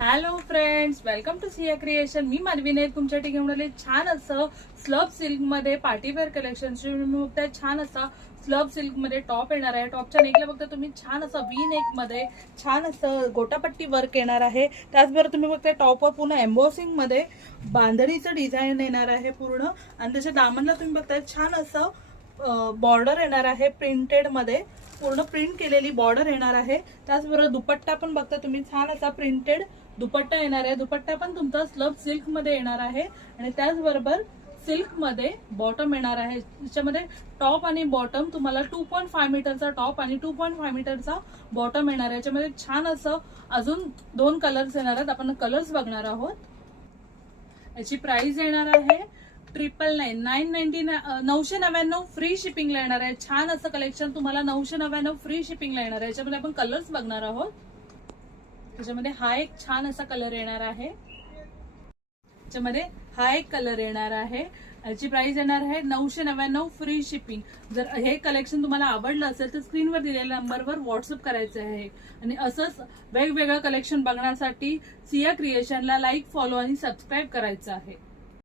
Hello friends, welcome to Siya creation. मी मानवीने तुमच्यासाठी घेऊन आले छान असं स्लब सिल्क मध्ये पार्टीवेअर कलेक्शन. बघताय छान असा स्लब सिल्क मध्ये टॉप येणार आहे. टॉपच्या नेकला बघता तुम्ही छान असं वी नेक मध्ये छान असं गोटापट्टी वर्क येणार आहे. त्याचबरोबर तुम्ही बघताय टॉपवर पूर्ण एम्बॉसिंग मध्ये बांधणीचं डिझाईन येणार आहे पूर्ण. आणि त्याच्या दामनला तुम्ही बघताय छान असं बॉर्डर येणार आहे प्रिंटेड मध्ये. पूर्ण प्रिंट केलेली बॉर्डर येणार आहे. त्याचबरोबर दुपट्टा पण बघता तुम्ही छान असा प्रिंटेड दुपट्टा येणार आहे. दुपट्टा पण तुमचा स्लब सिल्क मध्ये येणार आहे आणि त्याचबरोबर सिल्क मध्ये बॉटम येणार आहे. त्याच्यामध्ये टॉप आणि बॉटम तुम्हाला 2.5 मीटरचा टॉप आणि 2.5 मीटरचा बॉटम येणार आहे. याच्यामध्ये छान असं अजून 2 कलर्स येणार आहेत. आपण कलर्स बघणार आहोत. याची प्राइस येणार आहे 999 999 फ्री शिपिंगला येणार आहे. छान असं कलेक्शन तुम्हाला 999 फ्री शिपिंगला येणार आहे. याच्यामध्ये आपण कलर्स बघणार आहोत. त्याच्यामध्ये हा एक छान असा कलर येणार आहे. त्याच्यामध्ये हा एक कलर येणार आहे. याची प्राइस येणार आहे 999 फ्री शिपिंग. जर हे कलेक्शन तुम्हाला आवडलं असेल तर स्क्रीनवर दिलेल्या नंबरवर व्हॉट्सअप करायचं आहे. आणि असंच वेगवेगळं कलेक्शन बघण्यासाठी सिया क्रिएशनला लाईक, फॉलो आणि सबस्क्राईब करायचं आहे.